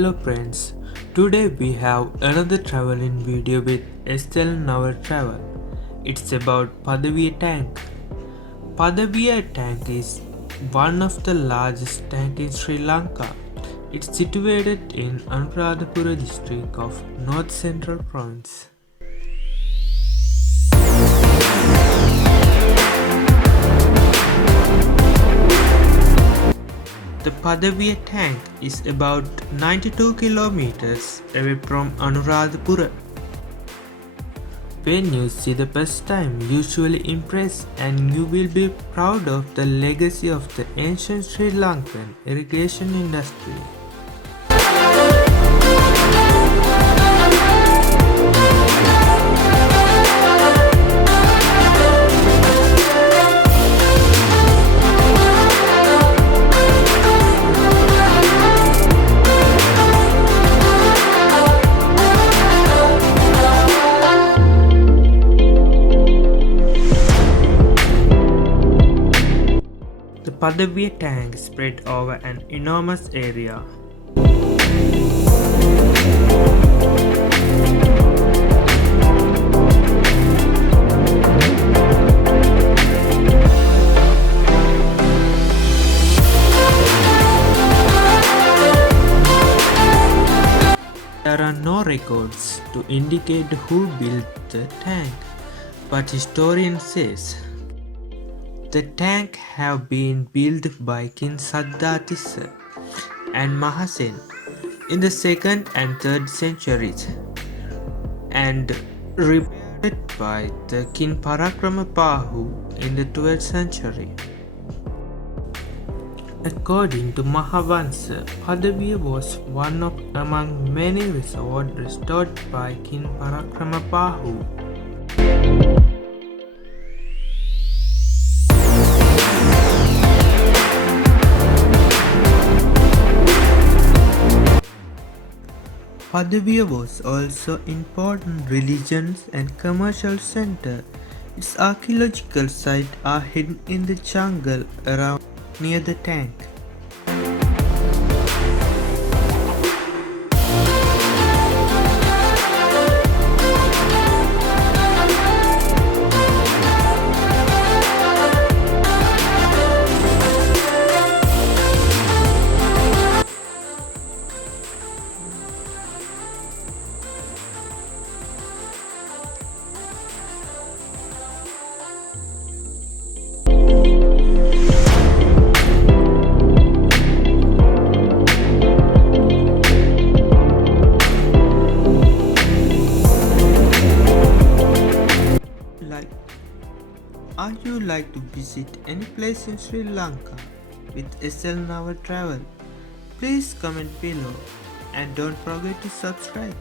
Hello friends, today we have another traveling video with Estelle Navar Travel. It's about Padaviya Tank. Padaviya Tank is one of the largest tanks in Sri Lanka. It's situated in Anuradhapura district of North Central Province. The Padaviya Tank is about 92 kilometers away from Anuradhapura. When you see the first time, usually impressed, and you will be proud of the legacy of the ancient Sri Lankan irrigation industry. The Padaviya Tank spread over an enormous area. There are no records to indicate who built the tank, but historians says the tank have been built by King Saddhatissa and Mahasena in the 2nd and 3rd centuries and repaired by the King Parakramabahu in the 12th century. According to Mahavamsa, Padaviya was one of among many reservoirs restored by King Parakramabahu. Padaviya was also important religious and commercial center. Its archaeological sites are hidden in the jungle around near the tank. Are you like to visit any place in Sri Lanka with Estelle Navar Travel? Please comment below and don't forget to subscribe.